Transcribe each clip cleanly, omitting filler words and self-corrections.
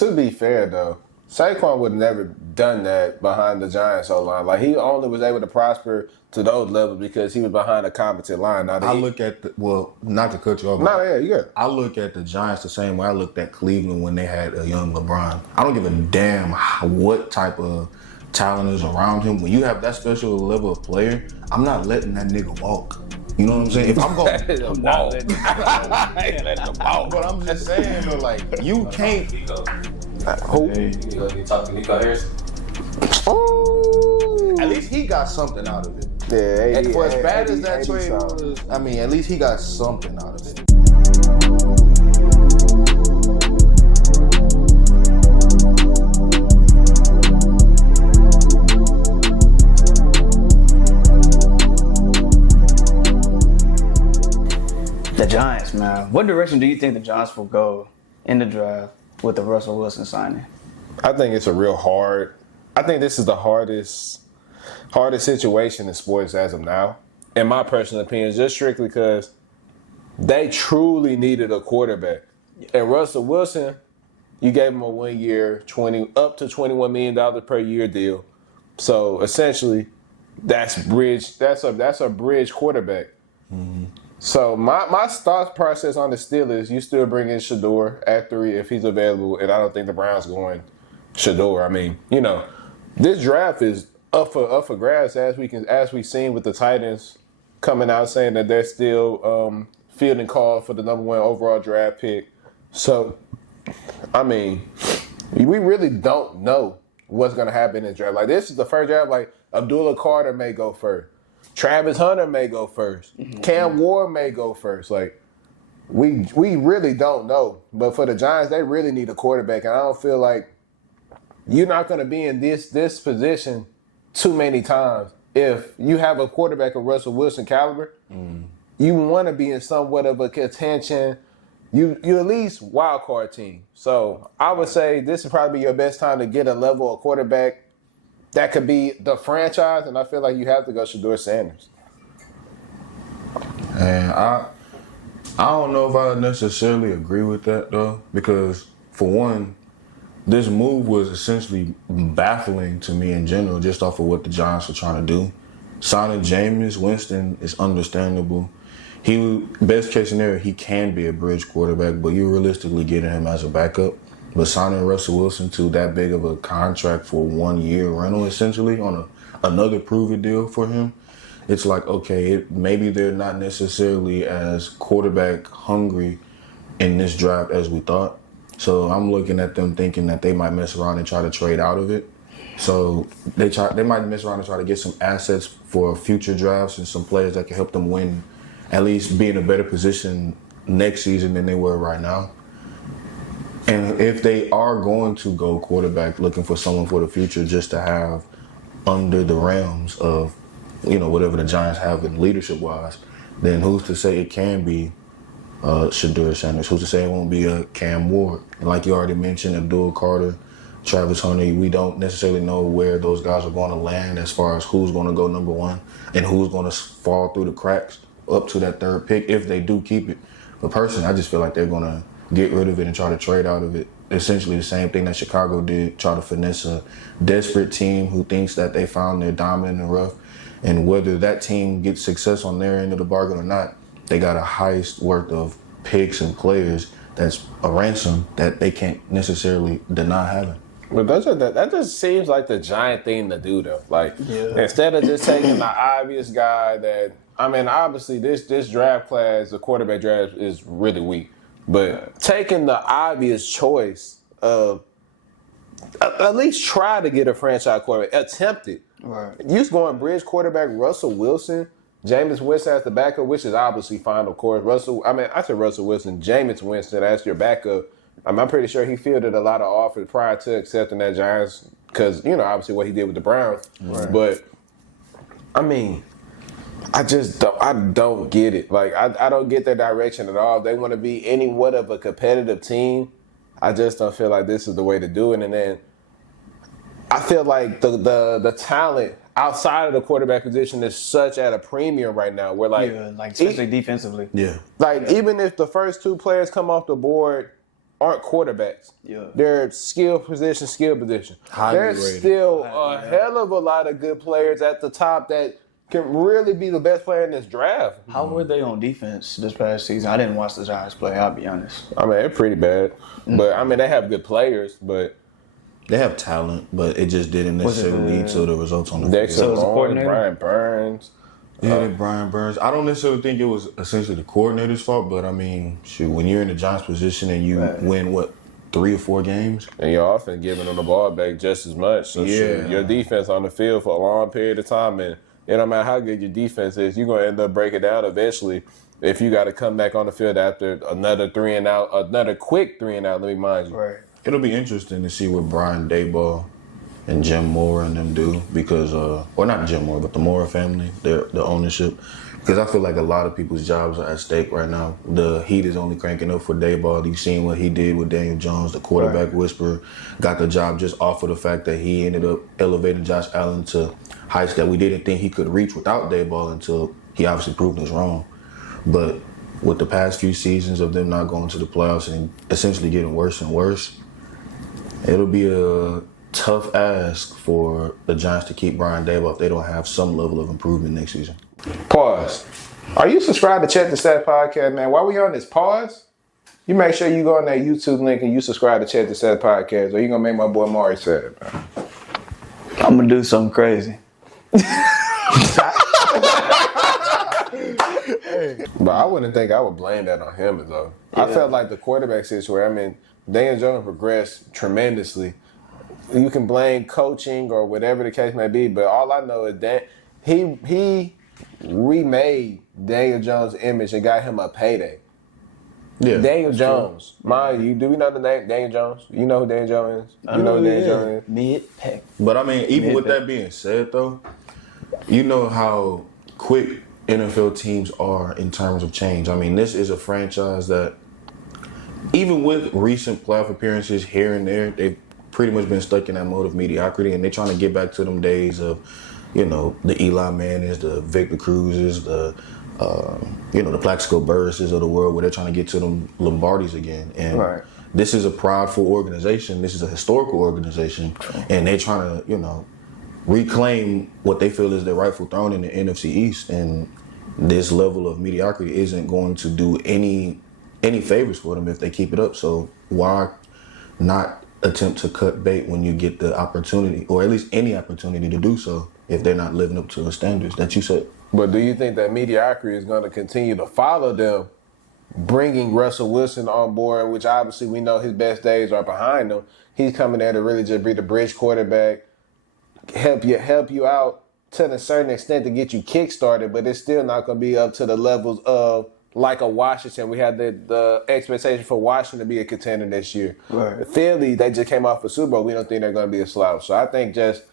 To be fair, though, Saquon would have never done that behind the Giants O-line. Like, he only was able to prosper to those levels because he was behind a competent line. Now, I look at not to cut you off. No, yeah, you good. I look at the Giants the same way I looked at Cleveland when they had a young LeBron. I don't give a damn what type of talent is around him. When you have that special level of player, I'm not letting that nigga walk. You know what I'm saying? If I'm going to walk, but I'm just saying though, like you can't. Who? You talking Nico Harris? At least he got something out of it. Yeah, And for as bad as that trade was, I mean, at least he got something out of it. The Giants, man. What direction do you think the Giants will go in the draft with the Russell Wilson signing? I think it's a real hard. I think this is the hardest situation in sports as of now, in my personal opinion, just strictly because they truly needed a quarterback. And Russell Wilson, you gave him a 1 year, up to $21 million per year deal. So essentially, that's a bridge quarterback. Mm-hmm. So my thought process on the Steelers, you still bring in Sheduer at 3 if he's available, and I don't think the Browns going Sheduer. I mean, this draft is up for grabs as we've seen with the Titans coming out saying that they're still fielding call for the number 1 overall draft pick. So, I mean, we really don't know what's going to happen in this draft. Like, this is the first draft, like, Abdullah Carter may go first. Travis Hunter may go first. Mm-hmm. Cam Ward may go first. Like, we really don't know. But for the Giants, they really need a quarterback. And I don't feel like you're not going to be in this position too many times. If you have a quarterback of Russell Wilson caliber, you want to be in somewhat of a contention. You at least wild card team. So I would say this would probably be your best time to get a level of quarterback that could be the franchise, and I feel like you have to go Sheduer Sanders. And I don't know if I necessarily agree with that though, because for one, this move was essentially baffling to me in general, just off of what the Giants were trying to do. Signing Jameis Winston is understandable. Best case scenario, he can be a bridge quarterback, but you're realistically getting him as a backup. But signing Russell Wilson to that big of a contract for 1 year rental, essentially, on another prove-it deal for him, it's like, okay, maybe they're not necessarily as quarterback hungry in this draft as we thought. So I'm looking at them thinking that they might mess around and try to trade out of it. So they might mess around and try to get some assets for future drafts and some players that can help them win, at least be in a better position next season than they were right now. And if they are going to go quarterback, looking for someone for the future just to have under the realms of, whatever the Giants have in leadership-wise, then who's to say it can be Sheduer Sanders? Who's to say it won't be a Cam Ward? And like you already mentioned, Abdul Carter, Travis Hunter, we don't necessarily know where those guys are going to land as far as who's going to go number 1 and who's going to fall through the cracks up to that 3rd pick if they do keep it. But personally, I just feel like they're going to get rid of it and try to trade out of it. Essentially the same thing that Chicago did, try to finesse a desperate team who thinks that they found their diamond in the rough. And whether that team gets success on their end of the bargain or not, they got a heist worth of picks and players that's a ransom that they can't necessarily deny having. But that just seems like the Giant thing to do, though. Like, instead of just taking the obvious guy that, obviously this draft class, the quarterback draft, is really weak. But taking the obvious choice of at least try to get a franchise quarterback, attempt it. Right. You going bridge quarterback Russell Wilson, Jameis Winston as the backup, which is obviously fine, of course. I said Russell Wilson, Jameis Winston as your backup. I'm pretty sure he fielded a lot of offers prior to accepting that Giants because, obviously what he did with the Browns. Right. But, I don't get it. Like, I don't get their direction at all. If they want to be anywhat of a competitive team, I just don't feel like this is the way to do it. And then I feel like the talent outside of the quarterback position is such at a premium right now. Where especially defensively. Yeah. Like, even if the first 2 players come off the board aren't quarterbacks. Yeah. They're skill position. Highly There's rated. still a hell of a lot of good players at the top that can really be the best player in this draft. How were they on defense this past season? I didn't watch the Giants play, I'll be honest. I mean, they're pretty bad. But, I mean, they have good players, but They have talent, but it just didn't necessarily lead to the results on the Dexter field. it was a Lawrence, coordinator? Brian Burns. Yeah, Brian Burns. I don't necessarily think it was essentially the coordinator's fault, but I mean, shoot, when you're in the Giants position and you win, 3 or 4 games? And you're often giving them the ball back just as much. So shoot, your defense on the field for a long period of time, and it don't matter how good your defense is, you're going to end up breaking down eventually if you got to come back on the field after another 3 and out, another quick 3 and out, let me mind you. Right. It'll be interesting to see what Brian Daboll and Jim Moore and them do because, or not Jim Moore, but the Moore family, the ownership. Because I feel like a lot of people's jobs are at stake right now. The heat is only cranking up for Daboll. You've seen what he did with Daniel Jones, the quarterback whisperer. Got the job just off of the fact that he ended up elevating Josh Allen to heights that we didn't think he could reach without Daboll until he obviously proved us wrong. But with the past few seasons of them not going to the playoffs and essentially getting worse and worse, it'll be a tough ask for the Giants to keep Brian Daboll if they don't have some level of improvement next season. Pause. Are you subscribed to Check the Stat Podcast, man? While we on this pause, you make sure you go on that YouTube link and you subscribe to Check the Stat Podcast, or you're going to make my boy Omari sad, man. I'm going to do something crazy. But I wouldn't think I would blame that on him, though. I felt like the quarterback situation, I mean, Daniel Jones progressed tremendously. You can blame coaching or whatever the case may be, but all I know is that he remade Daniel Jones' image and got him a payday. Yeah, Daniel Jones. Mind you, do we know the name Daniel Jones? You know who Daniel Jones is? You know who Daniel Jones is? Mid-pack. But I mean, even with that being said, though, you know how quick NFL teams are in terms of change. I mean, this is a franchise that, even with recent playoff appearances here and there, they've pretty much been stuck in that mode of mediocrity, and they're trying to get back to them days of, you know, the Eli Mannings, the Victor Cruzes, the the Plaxico Burrses of the world, where they're trying to get to them Lombardis again. And this is a prideful organization. This is a historical organization, and they're trying to, reclaim what they feel is their rightful throne in the NFC East. And this level of mediocrity isn't going to do any favors for them if they keep it up. So why not attempt to cut bait when you get the opportunity, or at least any opportunity to do so, if they're not living up to the standards that you set? But do you think that mediocrity is going to continue to follow them, bringing Russell Wilson on board, which obviously we know his best days are behind him? He's coming there to really just be the bridge quarterback, help you out to a certain extent to get you kick-started, but it's still not going to be up to the levels of like a Washington. We had the expectation for Washington to be a contender this year. Right. Philly, they just came off a Super Bowl. We don't think they're going to be a slouch. So I think just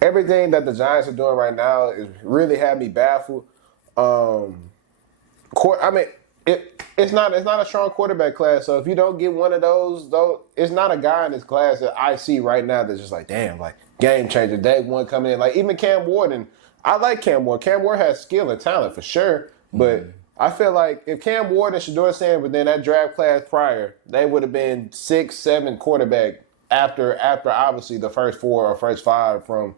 everything that the Giants are doing right now is really had me baffled. It's not a strong quarterback class. So if you don't get one of those, though, it's not a guy in this class that I see right now that's just like, damn, like game changer. Day one coming in, like even Cam Ward. I like Cam Ward. Cam Ward has skill and talent for sure, but I feel like if Cam Ward and Sheduer Sanders were in that draft class prior, they would have been 6, 7 quarterback after obviously the first 4 or first 5 from,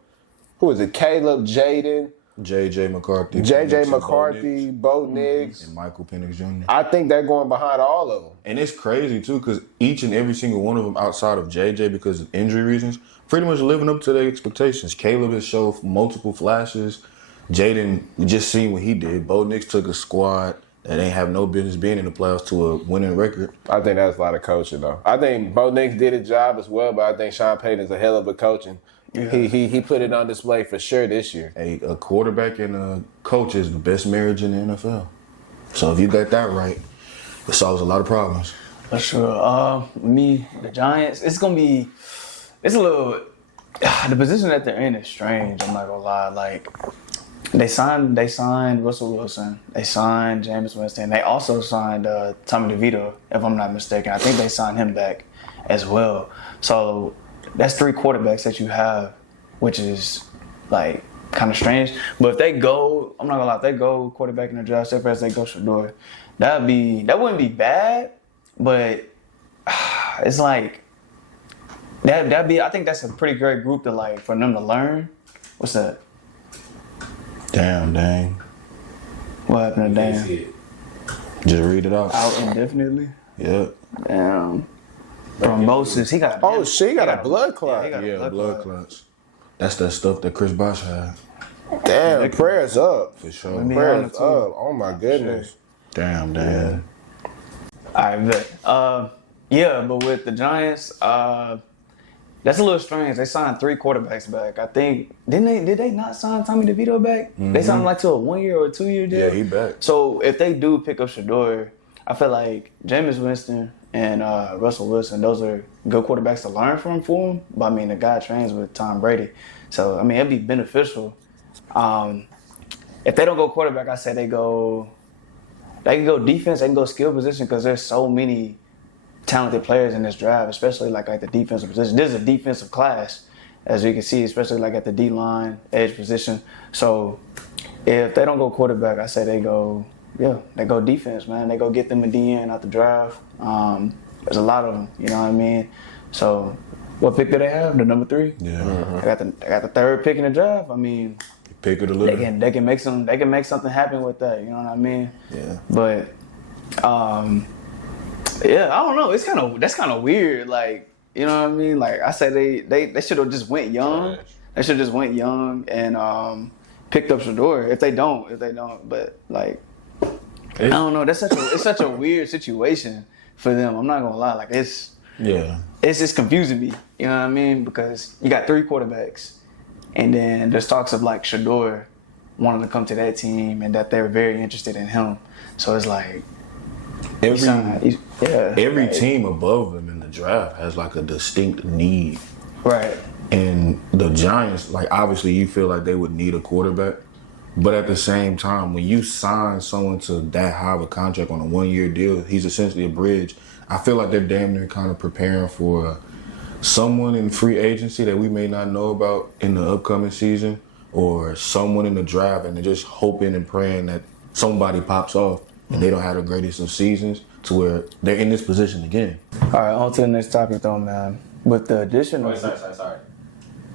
who is it, Caleb, Jaden, J.J. McCarthy. J.J. McCarthy, Bo Nix. And Michael Penix Jr. I think they're going behind all of them. And it's crazy, too, because each and every single one of them outside of J.J. because of injury reasons, pretty much living up to their expectations. Caleb has showed multiple flashes. Jaden, we just seen what he did. Bo Nix took a squad that ain't have no business being in the playoffs to a winning record. I think that's a lot of coaching, though. I think Bo Nix did his job as well, but I think Sean Payton's a hell of a coaching. Yeah. He put it on display for sure this year. A quarterback and a coach is the best marriage in the NFL. So if you got that right, it solves a lot of problems. For sure. The Giants, it's a little, the position that they're in is strange, I'm not gonna lie. Like, they signed Russell Wilson. They signed Jameis Winston. They also signed Tommy DeVito, if I'm not mistaken. I think they signed him back as well. So that's 3 quarterbacks that you have, which is like kind of strange. But if they go, I'm not gonna lie, if they go quarterback in the draft, say for instance they go Sheduer, that wouldn't be bad. But it's like that'd be. I think that's a pretty great group to like for them to learn. What's that? Damn, dang. What happened to Can't Dan? see it. Just read it out. Out indefinitely. Yep. Damn. Thrombosis. He got. Oh, shit, he got a blood clot. he got a Yeah, blood clots. That's that stuff that Chris Bosh had. Damn, prayers up. For sure. Me Prayers on it, up. too. Oh, my goodness. Damn, damn. All right, bet. Yeah, but with the Giants, that's a little strange. They signed 3 quarterbacks back. I think did they not sign Tommy DeVito back? They signed him like to a 1 year or a 2 year deal. Yeah, he back. So if they do pick up Sheduer, I feel like Jameis Winston and Russell Wilson, those are good quarterbacks to learn from for him. But I mean, the guy trains with Tom Brady, so I mean it'd be beneficial. If they don't go quarterback, I say they can go defense, they can go skill position because there's so many talented players in this draft, especially like at the defensive position. This is a defensive class, as you can see, especially like at the D line, edge position. So if they don't go quarterback, I say they go defense, man. They go get them a DN out the draft. There's a lot of them, you know what I mean? So what pick do they have? The number 3? Yeah. They got the 3rd pick in the draft. I mean, Pick it a little. they can make something happen with that, you know what I mean? Yeah. But yeah, I don't know. That's kind of weird. Like, you know what I mean? Like I said, they should have just went young. They should have just went young and picked up Sheduer. If they don't, but like I don't know. It's such a weird situation for them. I'm not gonna lie. Like it's just confusing me. You know what I mean? Because you got 3 quarterbacks, and then there's talks of like Sheduer wanting to come to that team and that they're very interested in him. So it's like. Every team above them in the draft has like a distinct need. Right. And the Giants, like obviously you feel like they would need a quarterback. But at the same time, when you sign someone to that high of a contract on a 1 year deal, he's essentially a bridge. I feel like they're damn near kind of preparing for someone in free agency that we may not know about in the upcoming season, or someone in the draft, and they're just hoping and praying that somebody pops off and they don't have the greatest of seasons to where they're in this position again. All right, on to the next topic though, man. With the addition of... Sorry.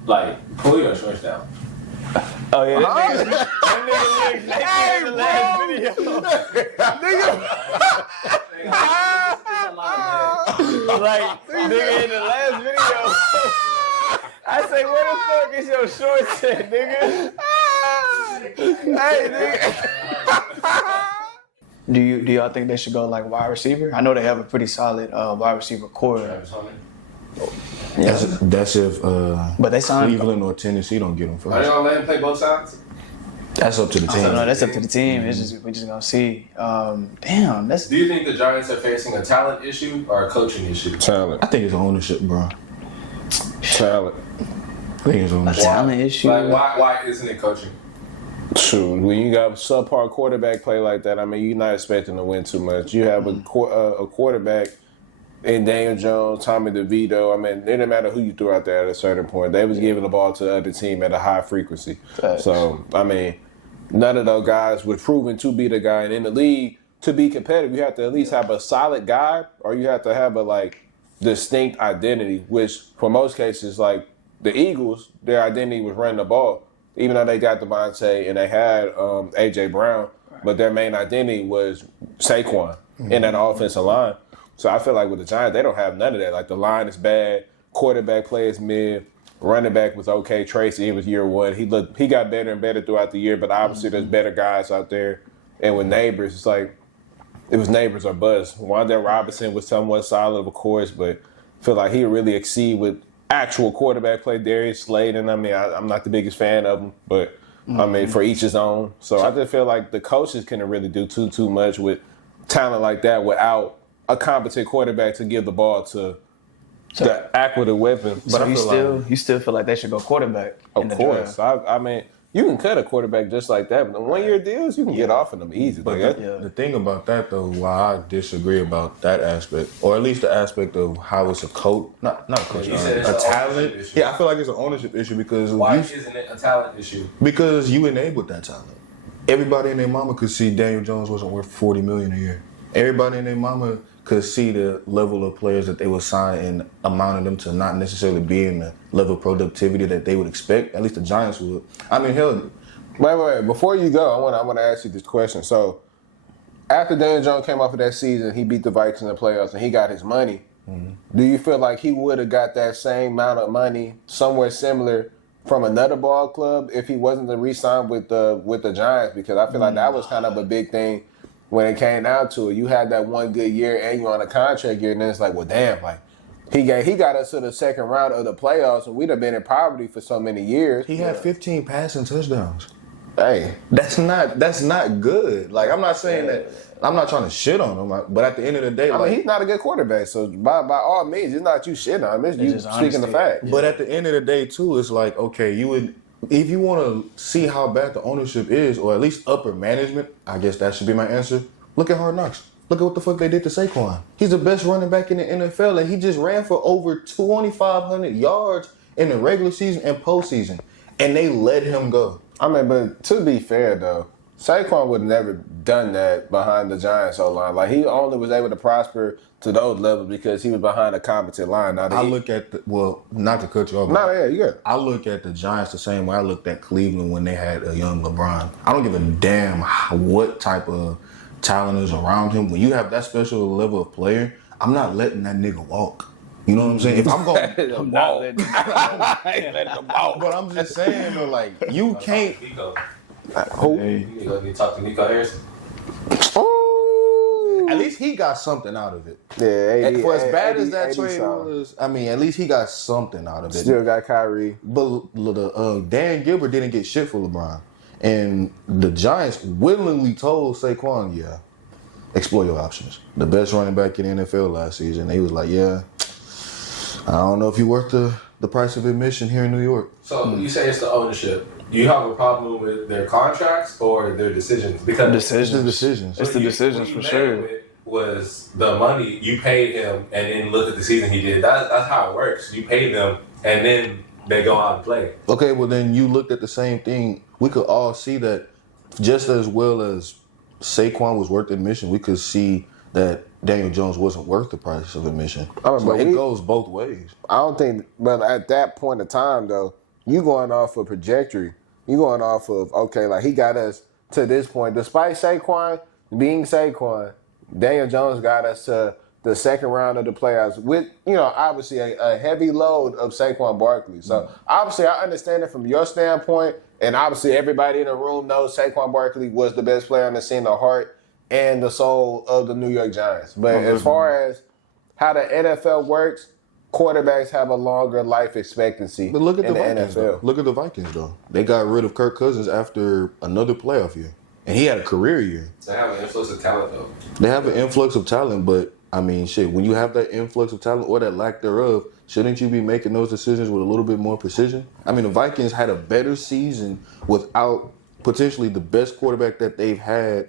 Like, pull your shorts down. Oh, yeah, that nigga in the last video. Like, nigga in the last video. I say, where the fuck is your shorts at, nigga? Hey, nigga. Do y'all think they should go like wide receiver? I know they have a pretty solid wide receiver core. That's if But they signed Cleveland or Tennessee don't get them first. Are they gonna let him play both sides? That's up to the team. No, that's up to the team. We're just gonna see. Damn, that's. Do you think the Giants are facing a talent issue or a coaching issue? Talent. I think it's ownership, bro. Talent. I think it's A ownership. talent issue. Like, why isn't it coaching? Shoot, when you got subpar quarterback play like that, I mean, you're not expecting to win too much. You have a quarterback in Daniel Jones, Tommy DeVito. I mean, it didn't matter who you threw out there at a certain point. They was giving the ball to the other team at a high frequency. Facts. So, I mean, none of those guys were proven to be the guy. And in the league, to be competitive, you have to at least have a solid guy, or you have to have a, like, distinct identity, which for most cases, like the Eagles, their identity was running the ball. Even though they got Devontae and they had A.J. Brown, but their main identity was Saquon in that offensive line. So I feel like with the Giants, they don't have none of that. Like the line is bad, quarterback play is mid, running back was okay. Tracy, it was year 1. He got better and better throughout the year, but obviously there's better guys out there. And with Neighbors, it's like it was Neighbors or bust. Wan'Dale Robinson was somewhat solid, of course, but I feel like he really exceed with actual quarterback play. Darius Slayton, I mean, I'm not the biggest fan of him, but I mean, for each his own. So I just feel like the coaches couldn't really do too much with talent like that without a competent quarterback to give the ball to the acquisitive weapon. But So you still feel like they should go quarterback? Of course. I mean, you can cut a quarterback just like that, but the 1 year deals, you can get off of them easy. But Like, the thing about that, though, why I disagree about that aspect, or at least the aspect of how it's a coach, not a coach, You said it's a an talent. ownership issue. Yeah, I feel like it's an ownership issue because Why isn't it a talent issue? because you enabled that talent. Everybody and their mama could see Daniel Jones wasn't worth $40 million a year. Everybody and their mama could see the level of players that they would sign and amounting them to not necessarily being the level of productivity that they would expect. At least the Giants would. I mean, hell. Wait. Before you go, I want to ask you this question. So, after Daniel Jones came off of that season, he beat the Vikings in the playoffs and he got his money. Mm-hmm. Do you feel like he would have got that same amount of money somewhere similar from another ball club if he wasn't to re-sign with the Giants? Because I feel like that was kind of a big thing when it came down to it. You had that one good year and you're on a contract year, and then it's like, well, damn, like he got us to the second round of the playoffs, and we'd have been in poverty for so many years. He had 15 passing touchdowns. Hey, that's not good. Like, I'm not saying that. I'm not trying to shit on him, but at the end of the day, I mean, he's not a good quarterback. So by all means, it's not you shitting on him. It's you speaking the fact. But at the end of the day, too, it's like, okay, you would, if you want to see how bad the ownership is, or at least upper management, I guess that should be my answer. Look at Hard Knocks. Look at what the fuck they did to Saquon. He's the best running back in the NFL, and he just ran for over 2,500 yards in the regular season and postseason, and they let him go. I mean, but to be fair, though, Saquon would have never done that behind the Giants O-line. Like, he only was able to prosper to those levels because he was behind a competent line. Now, look at not to cut you off. No, yeah, you good. I look at the Giants the same way I looked at Cleveland when they had a young LeBron. I don't give a damn what type of talent is around him. When you have that special level of player, I'm not letting that nigga walk. You know what I'm saying? If I'm going to not letting him walk. But I'm just saying, though, like, you can't. Who? You need to talk to Nico Harrison. Ooh. At least he got something out of it. Yeah, 80, for as bad as that trade was, I mean, at least he got something out of it. Still got Kyrie. But Dan Gilbert didn't get shit for LeBron. And the Giants willingly told Saquon, yeah, explore your options. The best running back in the NFL last season. He was like, yeah, I don't know if you're worth the price of admission here in New York. So you say it's the ownership. Do you have a problem with their contracts or their decisions? Because it's the decisions. It's the decisions for sure. Was the money you paid him and then look at the season he did. That's how it works. You pay them and then they go out and play. Okay, well then you looked at the same thing. We could all see that just as well as Saquon was worth admission, we could see that Daniel Jones wasn't worth the price of admission. So it goes both ways. I don't think, but at that point in time, though, you going off of trajectory. You going off of, okay, like he got us to this point. Despite Saquon being Saquon, Daniel Jones got us to the second round of the playoffs with, obviously a heavy load of Saquon Barkley. So obviously I understand it from your standpoint, and obviously everybody in the room knows Saquon Barkley was the best player on the scene, the heart and the soul of the New York Giants. But as far as how the NFL works, quarterbacks have a longer life expectancy. But look at in the Vikings, NFL. Though. Look at the Vikings, though. They got rid of Kirk Cousins after another playoff year. And he had a career year. They have an influx of talent, though. They have an influx of talent, but, I mean, shit, when you have that influx of talent or that lack thereof, shouldn't you be making those decisions with a little bit more precision? I mean, the Vikings had a better season without potentially the best quarterback that they've had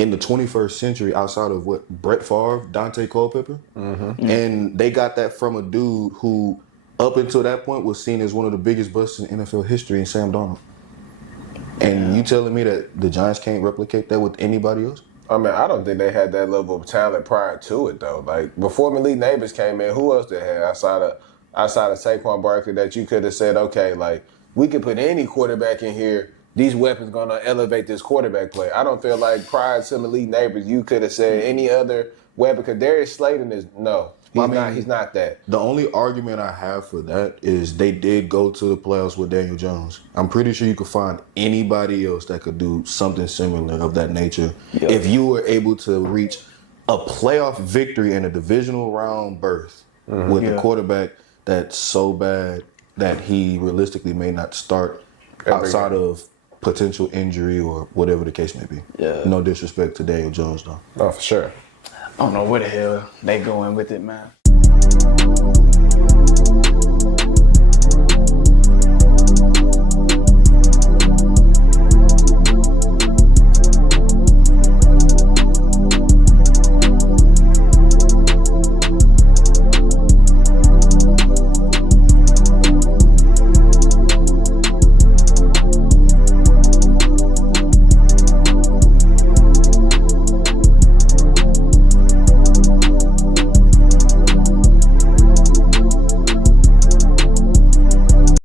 in the 21st century outside of Brett Favre, Dante Culpepper. Mm-hmm. And they got that from a dude who, up until that point, was seen as one of the biggest busts in NFL history in Sam Darnold. And you telling me that the Giants can't replicate that with anybody else? I mean, I don't think they had that level of talent prior to it, though. Like, before Malik Neighbors came in, who else they had outside of Saquon Barkley that you could have said, okay, like, we could put any quarterback in here, these weapons going to elevate this quarterback play. I don't feel like prior to Malik Neighbors, you could have said any other weapon. Because Darius Slayton is, no, he's not that. The only argument I have for that is they did go to the playoffs with Daniel Jones. I'm pretty sure you could find anybody else that could do something similar of that nature. Yep. If you were able to reach a playoff victory and a divisional round berth with a quarterback that's so bad that he realistically may not start outside of potential injury or whatever the case may be. Yeah. No disrespect to Daniel Jones, though. Oh, for sure. I don't know where the hell they going with it, man.